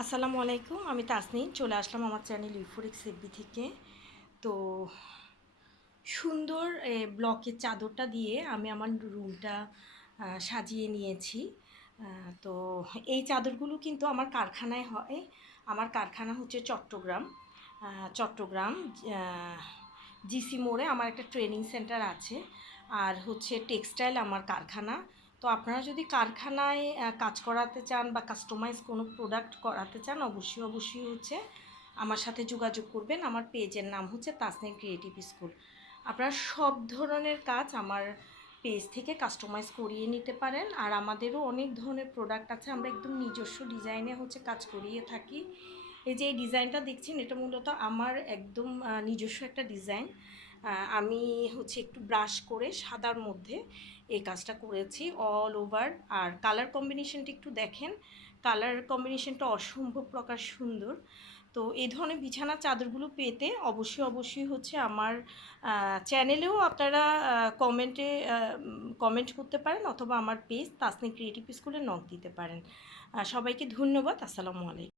আসসালামু আলাইকুম, আমি তাসনিম। চলে আসলাম আমার চ্যানেল ইউফোরিক সেবি থেকে। তো সুন্দর ব্লকের চাদরটা দিয়ে আমি আমার রুমটা সাজিয়ে নিয়েছি। তো এই চাদরগুলো কিন্তু আমার কারখানায় হয়। আমার কারখানা হচ্ছে চট্টগ্রাম। চট্টগ্রাম জিসি মোড়ে আমার একটা ট্রেনিং সেন্টার আছে। আর হচ্ছে টেক্সটাইল আমার কারখানা। তো আপনারা যদি কারখানায় কাজ করাতে চান বা কাস্টমাইজ কোনো প্রোডাক্ট করাতে চান, অবশ্যই অবশ্যই হচ্ছে আমার সাথে যোগাযোগ করবেন। আমার পেজের নাম হচ্ছে তাসনিম ক্রিয়েটিভ স্কুল আপনারা সব ধরনের কাজ আমার পেজ থেকে কাস্টমাইজ করিয়ে নিতে পারেন। আর আমাদেরও অনেক ধরনের প্রোডাক্ট আছে, আমরা একদম নিজস্ব ডিজাইনে হচ্ছে কাজ করিয়ে থাকি। এই যে এই ডিজাইনটা দেখছেন, এটা মূলত আমার একদম নিজস্ব একটা ডিজাইন আমি হচ্ছে একটু ব্রাশ করে সাদার মধ্যে এই কাজটা করেছি অল ওভার আর কালার কম্বিনেশনটা একটু দেখেন কালার কম্বিনেশনটা অসম্ভব প্রকার সুন্দর। তো এই ধরনের বিছানা চাদরগুলো পেতে অবশ্যই অবশ্যই হচ্ছে আমার চ্যানেলেও আপনারা কমেন্টে কমেন্ট করতে পারেন অথবা আমার পেজ তাসনি ক্রিয়েটিভ স্কুলে নক দিতে পারেন। সবাইকে ধন্যবাদ, আসসালামু আলাইকুম।